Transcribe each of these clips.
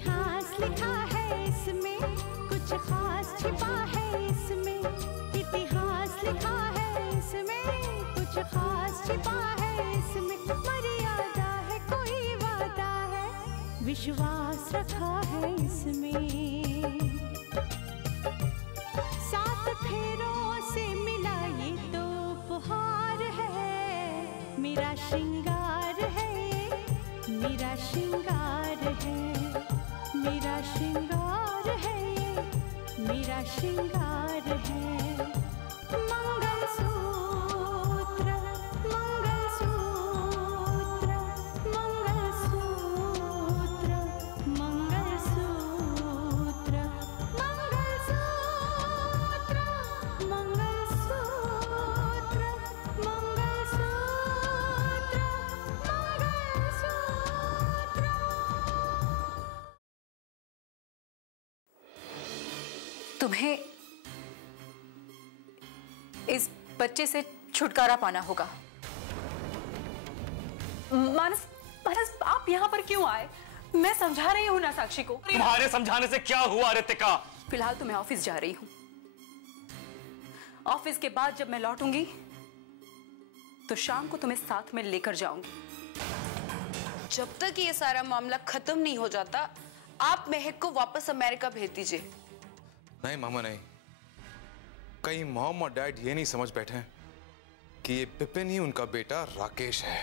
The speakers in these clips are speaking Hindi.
इतिहास लिखा है इसमें, कुछ खास छिपा है इसमें। इतिहास लिखा है इसमें, कुछ खास छिपा है इसमें। मर्यादा है कोई वादा है, विश्वास रखा है इसमें। सात फेरों से मिला ये तो उपहार है, मेरा श्रृंगार है, मेरा श्रृंगार है, मेरा श्रृंगार है, मेरा श्रृंगार है। मंगलसूत्र, मंगलसूत्र, मंगलसूत्र, मंगलसूत्र, मंगलसूत्र, मंगलसूत्र, तुम्हें इस बच्चे से छुटकारा पाना होगा। मानस, मानस आप यहाँ पर क्यों आए? मैं समझा रही हूँ ना साक्षी को। तुम्हारे समझाने से क्या हुआ रितिका? फिलहाल तो मैं ऑफिस जा रही हूँ। ऑफिस के बाद जब मैं लौटूंगी तो शाम को तुम्हें साथ में लेकर जाऊंगी। जब तक ये सारा मामला खत्म नहीं हो जाता, आप महक को वापस अमेरिका भेज दीजिए। नहीं मामा नहीं, कहीं मॉम और डैड ये नहीं समझ बैठे हैं कि ये पिपिन ही उनका बेटा राकेश है।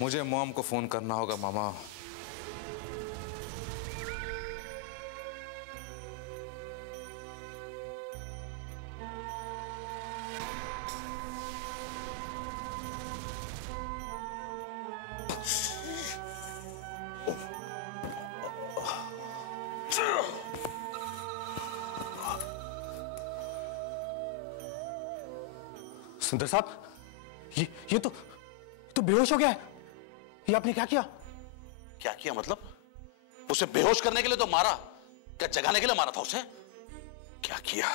मुझे मॉम को फोन करना होगा मामा। सुंदर साहब, ये तो बेहोश हो गया है। ये आपने क्या किया? क्या किया मतलब? उसे बेहोश करने के लिए तो मारा, क्या जगाने के लिए मारा था उसे? क्या किया?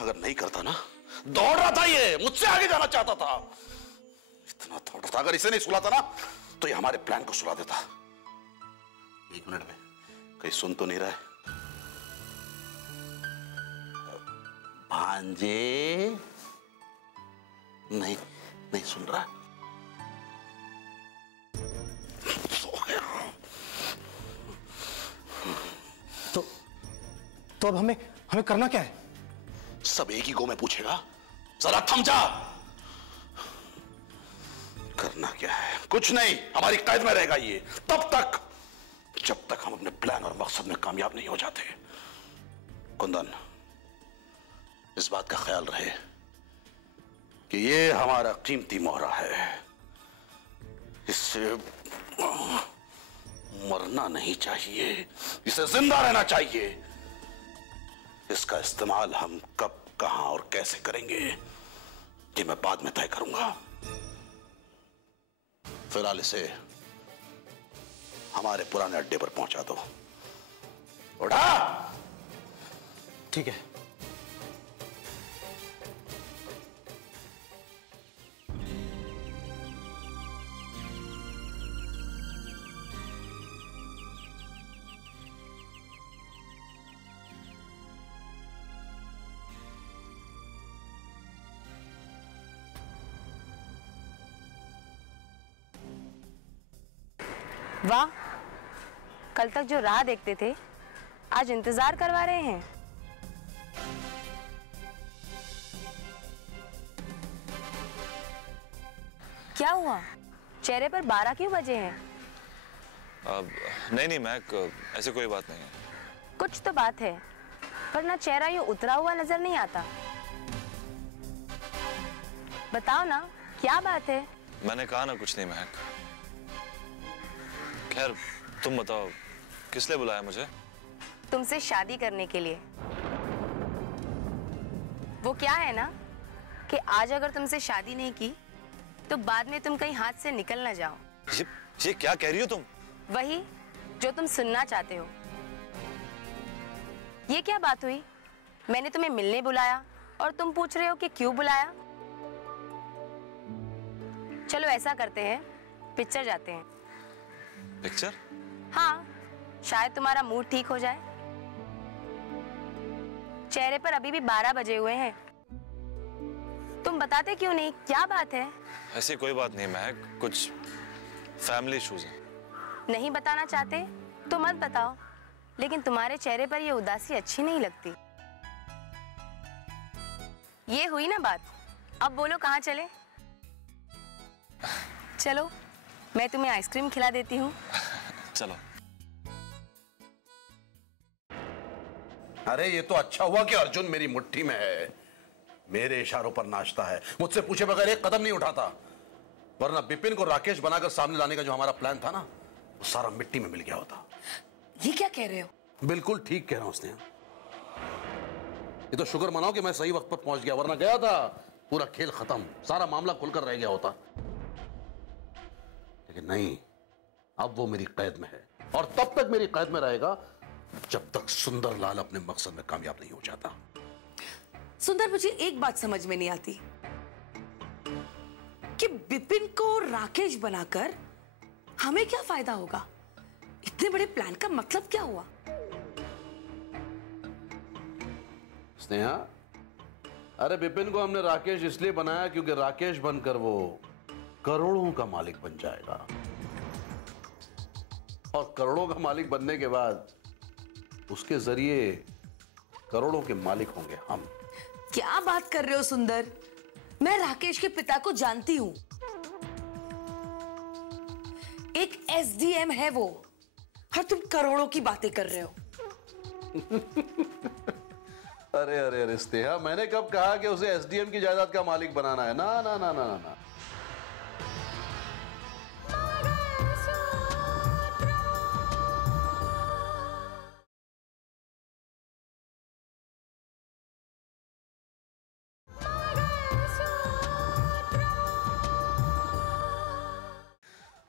अगर नहीं करता ना, दौड़ रहा था ये, मुझसे आगे जाना चाहता था, इतना दौड़ रहा था। अगर इसे नहीं सुलाता ना तो ये हमारे प्लान को सुला देता। एक मिनट में, कहीं सुन तो नहीं रहा है? भांजे, नहीं सुन रहा। सो गया। तो अब हमें करना क्या है? सब एक ही गो में पूछेगा, जरा थम जा। करना क्या है? कुछ नहीं, हमारी कैद में रहेगा ये तब तक जब तक हम अपने प्लान और मकसद में कामयाब नहीं हो जाते। कुंदन, इस बात का ख्याल रहे कि ये हमारा कीमती मोहरा है, इससे मरना नहीं चाहिए, इसे जिंदा रहना चाहिए। इसका इस्तेमाल हम कब, कहां और कैसे करेंगे ये मैं बाद में तय करूंगा। फिलहाल इसे हमारे पुराने अड्डे पर पहुंचा दो। उठा। ठीक है। वाह, कल तक जो राह देखते थे आज इंतजार करवा रहे हैं। क्या हुआ? चेहरे पर 12 क्यों बजे हैं? नहीं महक, ऐसी कोई बात नहीं है। कुछ तो बात है, वरना चेहरा यूं उतरा हुआ नजर नहीं आता। बताओ ना, क्या बात है? मैंने कहा ना कुछ नहीं महक। खैर तुम बताओ, किस लिए बुलाया मुझे? तुमसे शादी करने के लिए। वो क्या है ना कि आज अगर तुमसे शादी नहीं की तो बाद में तुम कहीं हाथ से निकल ना जाओ। ये क्या कह रही हो तुम? वही जो तुम सुनना चाहते हो। ये क्या बात हुई? मैंने तुम्हें मिलने बुलाया और तुम पूछ रहे हो कि क्यों बुलाया। चलो ऐसा करते हैं, पिक्चर जाते हैं। पिक्चर? हाँ, शायद तुम्हारा मूड ठीक हो जाए। चेहरे पर अभी भी 12 बजे हुए हैं। तुम बताते क्यों नहीं, क्या बात है? ऐसी कोई बात नहीं महक, कुछ फैमिली इश्यूज हैं। नहीं बताना चाहते तो मत बताओ, लेकिन तुम्हारे चेहरे पर ये उदासी अच्छी नहीं लगती। ये हुई ना बात, अब बोलो कहाँ चले? चलो, मैं तुम्हें आइसक्रीम खिला देती हूँ। चलो। अरे ये तो अच्छा हुआ कि अर्जुन मेरी मुट्ठी में है, मेरे इशारों पर नाचता है, मुझसे पूछे बगैर एक कदम नहीं उठाता। वरना बिपिन को राकेश बनाकर सामने लाने का जो हमारा प्लान था ना, वो सारा मिट्टी में मिल गया होता। ये क्या कह रहे हो? बिल्कुल ठीक कह रहा हूं उसने। ये तो शुक्र मनाओ कि मैं सही वक्त पर पहुंच गया, वरना गया था पूरा खेल खत्म, सारा मामला खुलकर रह गया होता। लेकिन नहीं, अब वो मेरी कैद में है और तब तक मेरी कैद में रहेगा जब तक सुंदरलाल अपने मकसद में कामयाब नहीं हो जाता। सुंदर, मुझे एक बात समझ में नहीं आती कि बिपिन को राकेश बनाकर हमें क्या फायदा होगा? इतने बड़े प्लान का मतलब क्या हुआ? स्नेहा, अरे बिपिन को हमने राकेश इसलिए बनाया क्योंकि राकेश बनकर वो करोड़ों का मालिक बन जाएगा, और करोड़ों का मालिक बनने के बाद उसके जरिए करोड़ों के मालिक होंगे हम। क्या बात कर रहे हो सुंदर? मैं राकेश के पिता को जानती हूं, एक एसडीएम है वो, और तुम करोड़ों की बातें कर रहे हो। अरे अरे अरे स्नेहा, मैंने कब कहा कि उसे एसडीएम की जायदाद का मालिक बनाना है? ना ना ना ना ना, ना।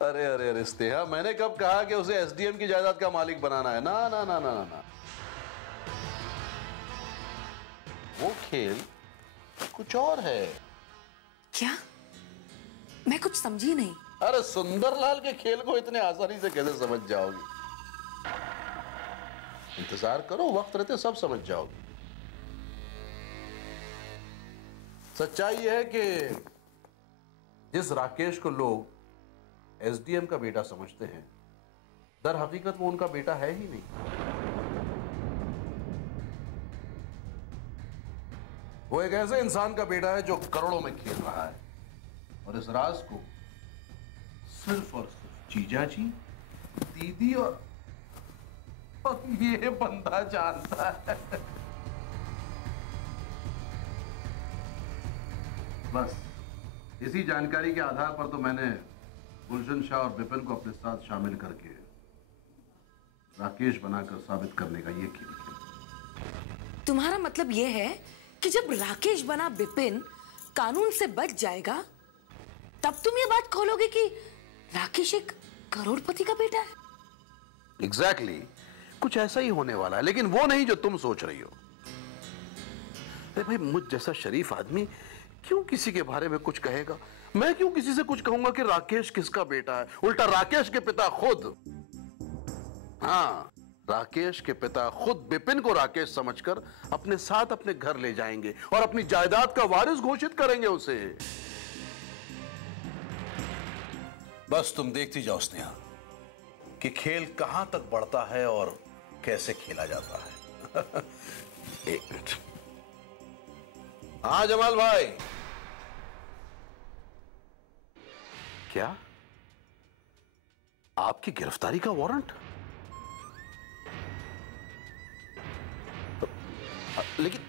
अरे अरे अरे स्नेहा, मैंने कब कहा कि उसे एसडीएम की जायदाद का मालिक बनाना है? ना ना ना ना ना, ना। वो खेल कुछ और है। क्या? मैं कुछ समझी नहीं। अरे सुंदरलाल के खेल को इतने आसानी से कैसे समझ जाओगी? इंतजार करो, वक्त रहते सब समझ जाओगी। सच्चाई यह है कि जिस राकेश को लोग एसडीएम का बेटा समझते हैं, दर हकीकत वो उनका बेटा है ही नहीं। वो एक ऐसे इंसान का बेटा है जो करोड़ों में खेल रहा है, और इस राज को सिर्फ और सिर्फ जीजा जी, दीदी और ये बंदा जानता है। बस इसी जानकारी के आधार पर तो मैंने गुलशन शाह और बिपिन को अपने साथ शामिल करके राकेश बनाकर साबित करने का ये खेल किया। तुम्हारा मतलब यह है कि जब राकेश बना बिपिन कानून से बच जाएगा, तब तुम ये बात खोलोगे कि राकेश एक करोड़पति का बेटा है? एग्जैक्टली, कुछ ऐसा ही होने वाला है, लेकिन वो नहीं जो तुम सोच रही हो। अरे भाई, मुझ जैसा शरीफ आदमी क्यों किसी के बारे में कुछ कहेगा? मैं क्यों किसी से कुछ कहूंगा कि राकेश किसका बेटा है? उल्टा राकेश के पिता खुद, हाँ, राकेश के पिता खुद बिपिन को राकेश समझकर अपने साथ अपने घर ले जाएंगे और अपनी जायदाद का वारिस घोषित करेंगे उसे। बस तुम देखती जाओ स्नेहा कि खेल कहां तक बढ़ता है और कैसे खेला जाता है। एक मिनट। हाँ जमाल भाई। क्या? आपकी गिरफ्तारी का वारंट? लेकिन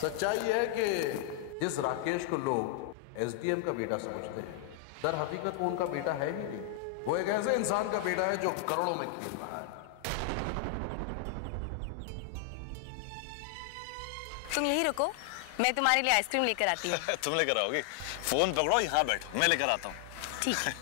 सच्चाई है कि जिस राकेश को लोग एसडीएम का बेटा समझते हैं, दर हकीकत वो उनका बेटा है ही नहीं। वो एक ऐसे इंसान का बेटा है जो करोड़ों में खेल रहा है। तुम यहीं रुको, मैं तुम्हारे लिए आइसक्रीम लेकर आती हूँ। तुम लेकर आओगी? फोन पकड़ो, यहाँ बैठो, मैं लेकर आता हूँ। ठीक है।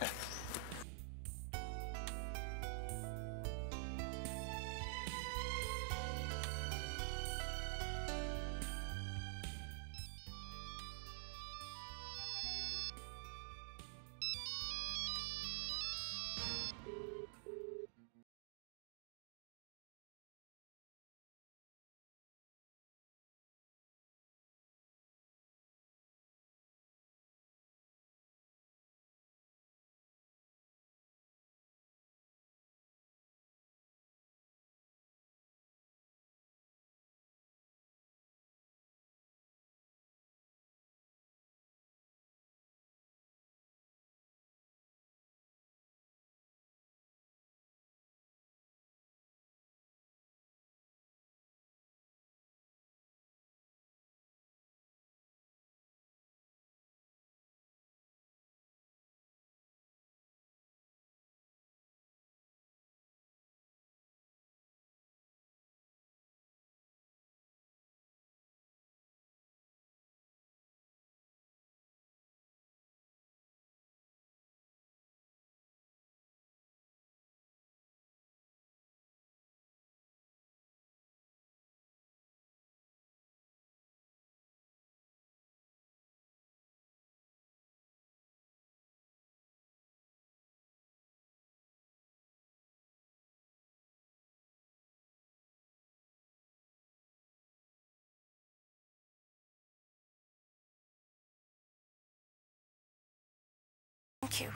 Thank you.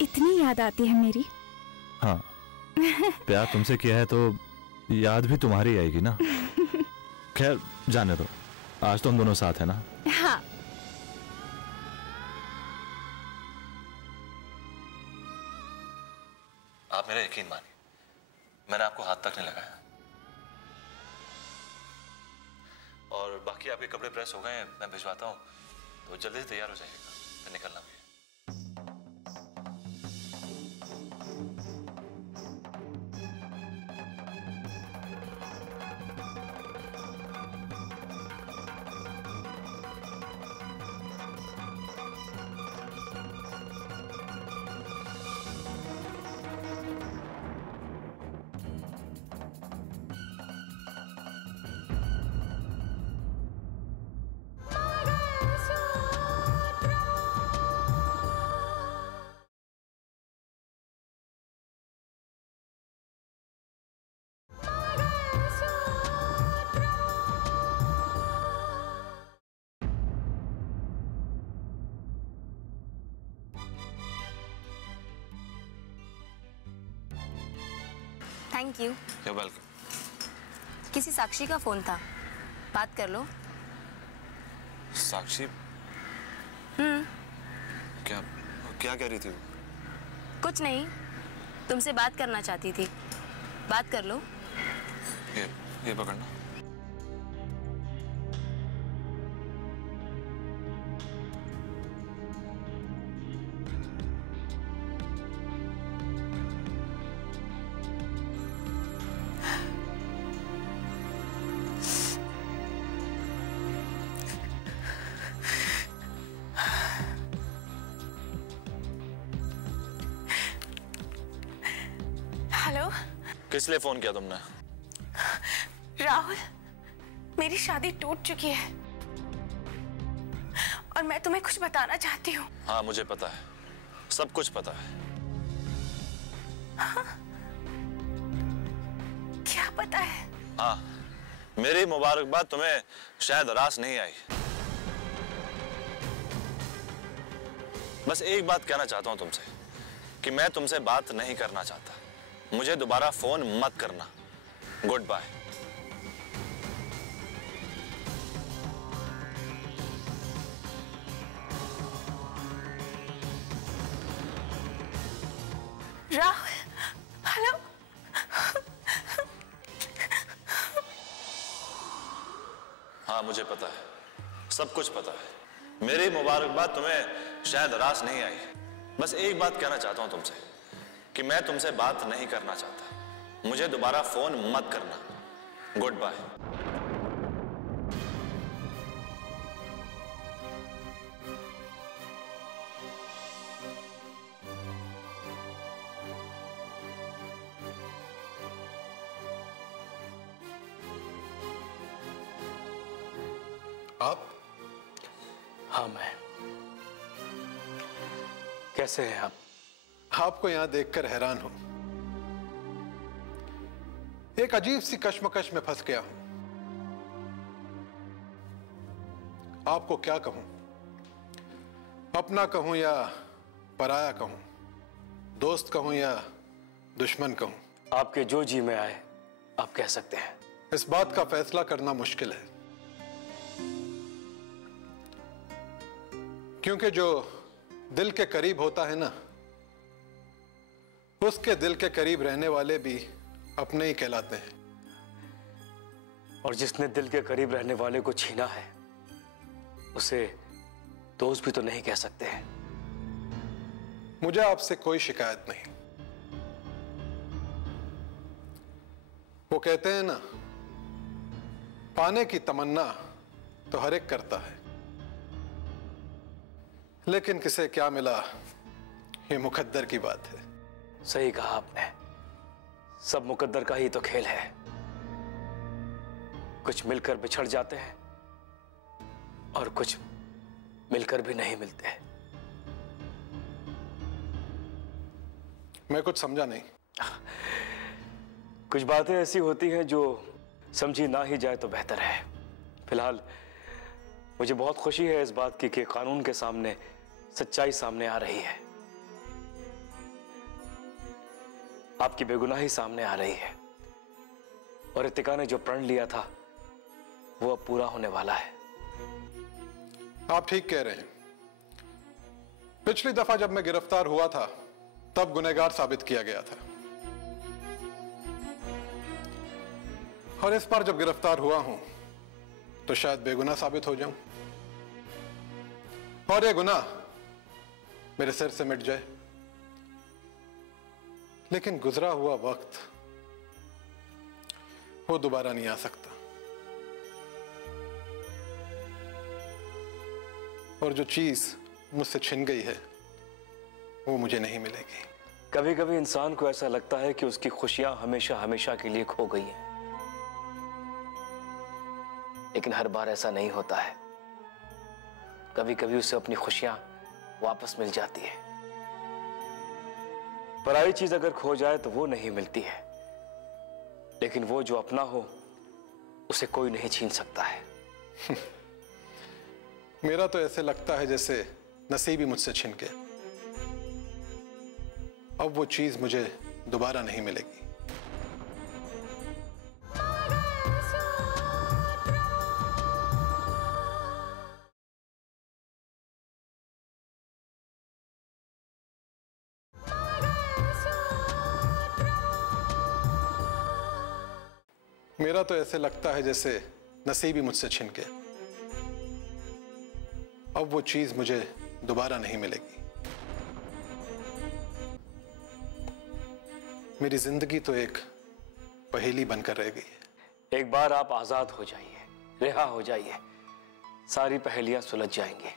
इतनी याद आती है मेरी। हाँ, प्यार तुमसे किया है तो याद भी तुम्हारी आएगी ना। खैर जाने दो, आज तो हम दोनों साथ है ना। हाँ। आप मेरा यकीन मानिए, मैंने आपको हाथ तक नहीं लगाया। और बाकी आपके कपड़े प्रेस हो गए हैं, मैं भिजवाता हूँ, तो जल्दी से तैयार हो जाइएगा, फिर निकलना भी है। Thank you. You're welcome। किसी साक्षी का फोन था, बात कर लो। साक्षी? क्या क्या कह रही थी? कुछ नहीं, तुमसे बात करना चाहती थी, बात कर लो। ये पकड़ना। हेलो। किस लिए फोन किया तुमने? राहुल, मेरी शादी टूट चुकी है और मैं तुम्हें कुछ बताना चाहती हूँ। हाँ मुझे पता है, सब कुछ पता है। हाँ? क्या पता है? हाँ, मेरी मुबारकबाद तुम्हें शायद रास नहीं आई। बस एक बात कहना चाहता हूं तुमसे कि मैं तुमसे बात नहीं करना चाहता। मुझे दोबारा फोन मत करना। Good bye. राहुल, हेलो। हाँ मुझे पता है, सब कुछ पता है। मेरी मुबारकबाद तुम्हें शायद रास नहीं आई। बस एक बात कहना चाहता हूं तुमसे कि मैं तुमसे बात नहीं करना चाहता। मुझे दोबारा फोन मत करना। Good bye. आप? हाँ मैं। कैसे हैं आप? आपको यहां देखकर हैरान हूं। एक अजीब सी कश्मकश में फंस गया हूं। आपको क्या कहूं? अपना कहूं या पराया कहूं? दोस्त कहूं या दुश्मन कहूं? आपके जो जी में आए आप कह सकते हैं। इस बात का फैसला करना मुश्किल है, क्योंकि जो दिल के करीब होता है ना, उसके दिल के करीब रहने वाले भी अपने ही कहलाते हैं। और जिसने दिल के करीब रहने वाले को छीना है उसे दोस्त भी तो नहीं कह सकते हैं। मुझे आपसे कोई शिकायत नहीं। वो कहते हैं ना, पाने की तमन्ना तो हर एक करता है, लेकिन किसे क्या मिला ये मुकद्दर की बात है। सही कहा आपने, सब मुकद्दर का ही तो खेल है। कुछ मिलकर बिछड़ जाते हैं और कुछ मिलकर भी नहीं मिलते। मैं कुछ समझा नहीं। कुछ बातें ऐसी होती हैं जो समझी ना ही जाए तो बेहतर है। फिलहाल मुझे बहुत खुशी है इस बात की कि कानून के सामने सच्चाई सामने आ रही है। आपकी बेगुनाही सामने आ रही है और रितिका ने जो प्रण लिया था वो अब पूरा होने वाला है। आप ठीक कह रहे हैं। पिछली दफा जब मैं गिरफ्तार हुआ था तब गुनहगार साबित किया गया था, और इस बार जब गिरफ्तार हुआ हूं तो शायद बेगुनाह साबित हो जाऊं और ये गुनाह मेरे सिर से मिट जाए। लेकिन गुजरा हुआ वक्त वो दोबारा नहीं आ सकता, और जो चीज मुझसे छिन गई है वो मुझे नहीं मिलेगी। कभी कभी इंसान को ऐसा लगता है कि उसकी खुशियां हमेशा हमेशा के लिए खो गई हैं, लेकिन हर बार ऐसा नहीं होता है। कभी कभी उसे अपनी खुशियां वापस मिल जाती है। पराई चीज अगर खो जाए तो वो नहीं मिलती है, लेकिन वो जो अपना हो उसे कोई नहीं छीन सकता है। मेरा तो ऐसे लगता है जैसे नसीब ही मुझसे छिन गया। अब वो चीज मुझे दोबारा नहीं मिलेगी। मेरा तो ऐसे लगता है जैसे नसीब ही मुझसे छिन गया। अब वो चीज मुझे दोबारा नहीं मिलेगी। मेरी जिंदगी तो एक पहेली बनकर रह गई है। एक बार आप आजाद हो जाइए, रिहा हो जाइए, सारी पहेलियां सुलझ जाएंगी।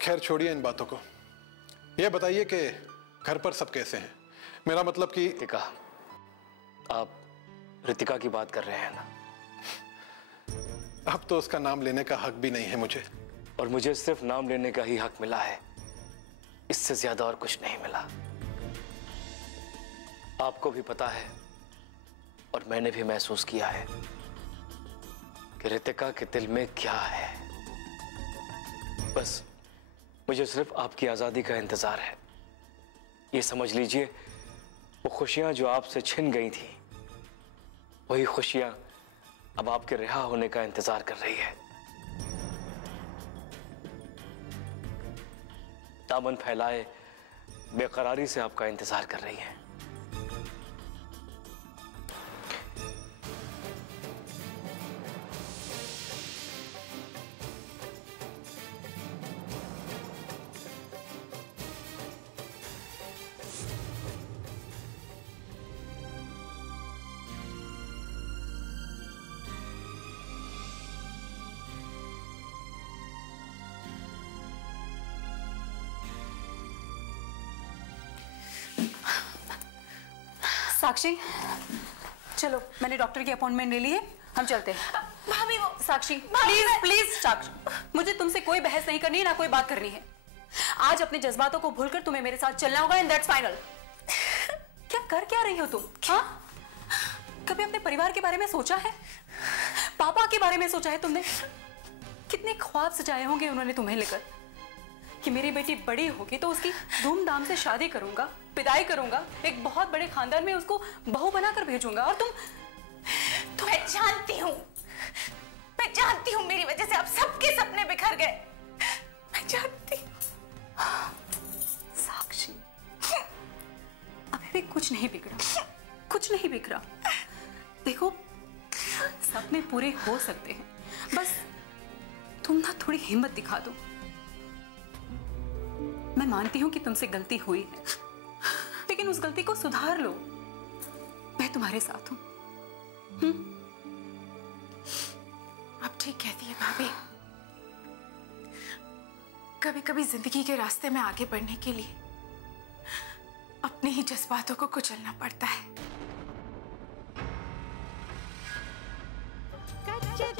खैर छोड़िए इन बातों को। ये बताइए कि घर पर सब कैसे हैं? मेरा मतलब कि रितिका, आप रितिका की बात कर रहे हैं ना? अब तो उसका नाम लेने का हक भी नहीं है मुझे। और मुझे सिर्फ नाम लेने का ही हक मिला है, इससे ज्यादा और कुछ नहीं मिला। आपको भी पता है और मैंने भी महसूस किया है कि रितिका के दिल में क्या है। बस मुझे सिर्फ आपकी आजादी का इंतजार है। ये समझ लीजिए, वो खुशियां जो आपसे छिन गई थी, वही खुशियां अब आपके रिहा होने का इंतजार कर रही है। दामन फैलाए बेकरारी से आपका इंतजार कर रही हैं। साक्षी, चलो मैंने डॉक्टर की अपॉइंटमेंट ले ली है, हम चलते हैं। भाभी वो साक्षी प्लीज प्लीज साक्षी, मुझे तुमसे कोई बहस नहीं करनी है, ना कोई बात करनी है। आज अपने जज्बातों को भूलकर तुम्हें मेरे साथ चलना होगा, एंड दैट्स फाइनल। क्या कर क्या रही हो तुम? हाँ, कभी अपने परिवार के बारे में सोचा है? पापा के बारे में सोचा है तुमने? कितने ख्वाब सजाए होंगे उन्होंने तुम्हें लेकर कि मेरी बेटी बड़ी होगी तो उसकी धूमधाम से शादी करूंगा, विदाई करूंगा, एक बहुत बड़े खानदान में उसको बहू बनाकर भेजूंगा। और तुम मैं जानती हूँ मेरी वजह से आप सबके सपने बिखर गए। मैं जानती हूँ। साक्षी, अभी भी कुछ नहीं बिगड़ा, कुछ नहीं बिगड़ा। देखो, सपने पूरे हो सकते हैं, बस तुम ना थोड़ी हिम्मत दिखा दो। मैं मानती हूं कि तुमसे गलती हुई है, लेकिन उस गलती को सुधार लो। मैं तुम्हारे साथ हूं। आप ठीक कहती है भाभी। कभी कभी जिंदगी के रास्ते में आगे बढ़ने के लिए अपने ही जज्बातों को कुचलना पड़ता है। कच्चे